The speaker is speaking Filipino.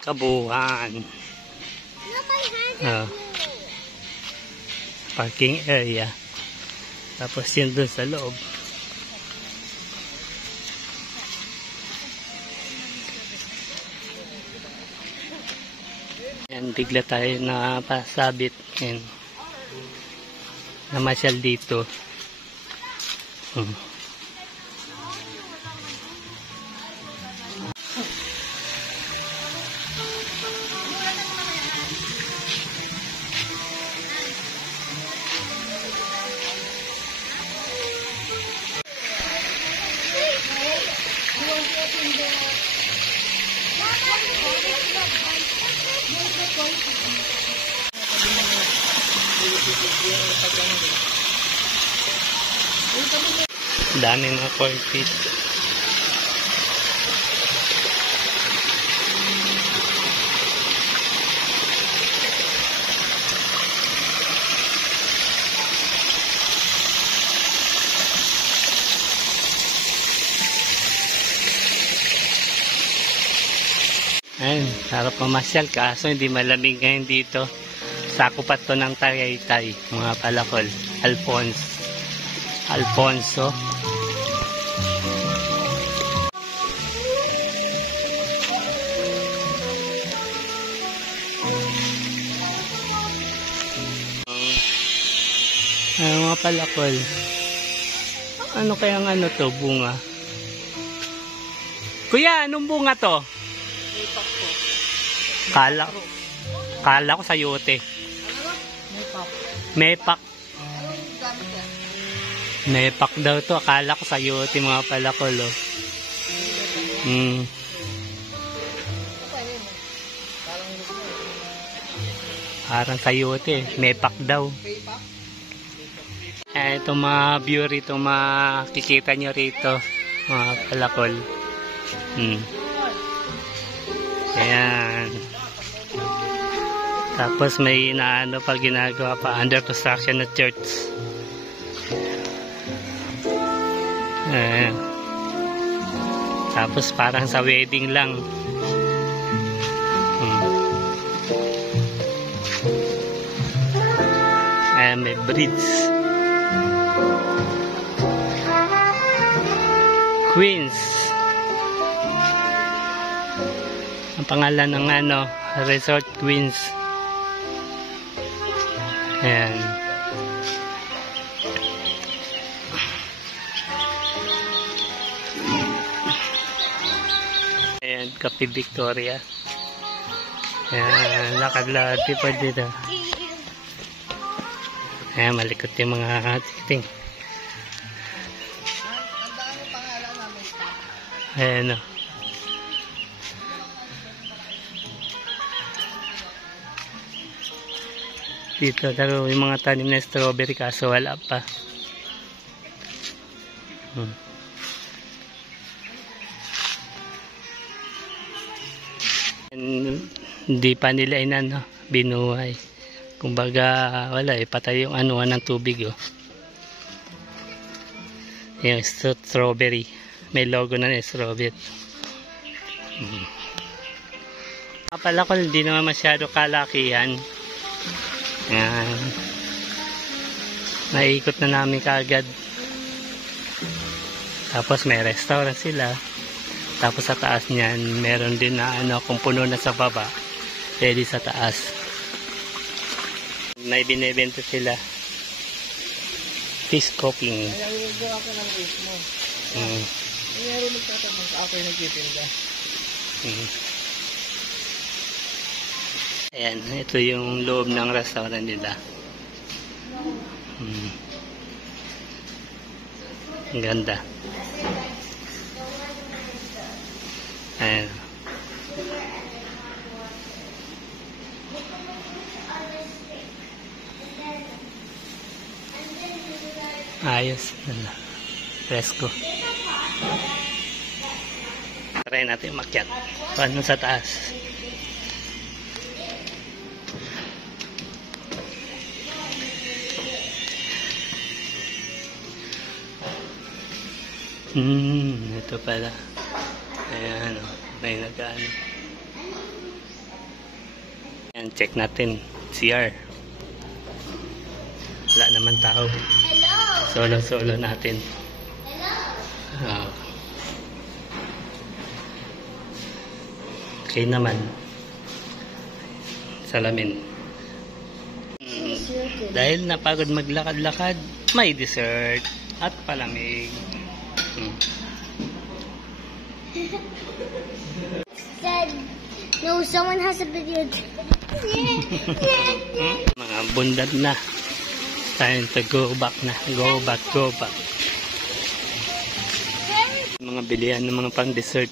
Kabuuan. Parking area. Tapos yun dun sa loob. Yan, bigla tayo na pasabit. Yan. Namasyal dito. Dami mga corn feet. Ayun, harap mamasyal kaso hindi malamig ngayon dito. Sako pa to ng Tagaytay, mga palakol. Alfonso. Ay, mga palakol. Ano kayang ano to, bunga? Kuya, anong bunga to? Kala ko sayote. Mepak daw to. Akala ko sayote, mga palakol. Oh. Parang sayote. Mepak daw. Ito mga view rito, makikita nyo rito, mga palakol. Ayan. Tapos may inaano pa ginagawa pa, under construction na church. Ayan. Tapos parang sa wedding lang. Ayan, may bridge. Queens. Ang pangalan ng ano, Resort Queens. Ayan. Ayan, Cafe Victoria. Ayan, lakad-lakad pa dito. Ayan, malikot yung mga ticketing. Ayan o. Dito laro yung mga tanim na strawberry kaso wala pa. Hindi pa nila inano, binuhay. Kumbaga wala patay yung anuan ng tubig oh. Yung strawberry. May logo na strawberry. Pala ko hindi naman masyado kalakihan. Yan. Naikot na namin kaagad. Tapos may restaurant sila. Tapos sa taas niyan, meron din na ano, kung puno na sa baba, pwede sa taas. May binibenta sila. Fish cooking. Kaya gawa ko ng fish mo. Kaya nagtatanong sa ako yung nagtitinda. Ayan, ito yung loob ng restaurant nila. Ang ganda. Ayan. Ayos. Fresco. Try natin umakyat. Paano sa taas? Ito pala. Ayan, may nag-ano. Yan, check natin. CR. Wala naman tao. Solo natin. Ah. Okay naman. Salamin. Dahil napagod maglakad-lakad, may dessert at palamig. Said, no, someone has a video. Mga bundad na. Time to go back na. Go back. Mga bilihan ng mga pang dessert.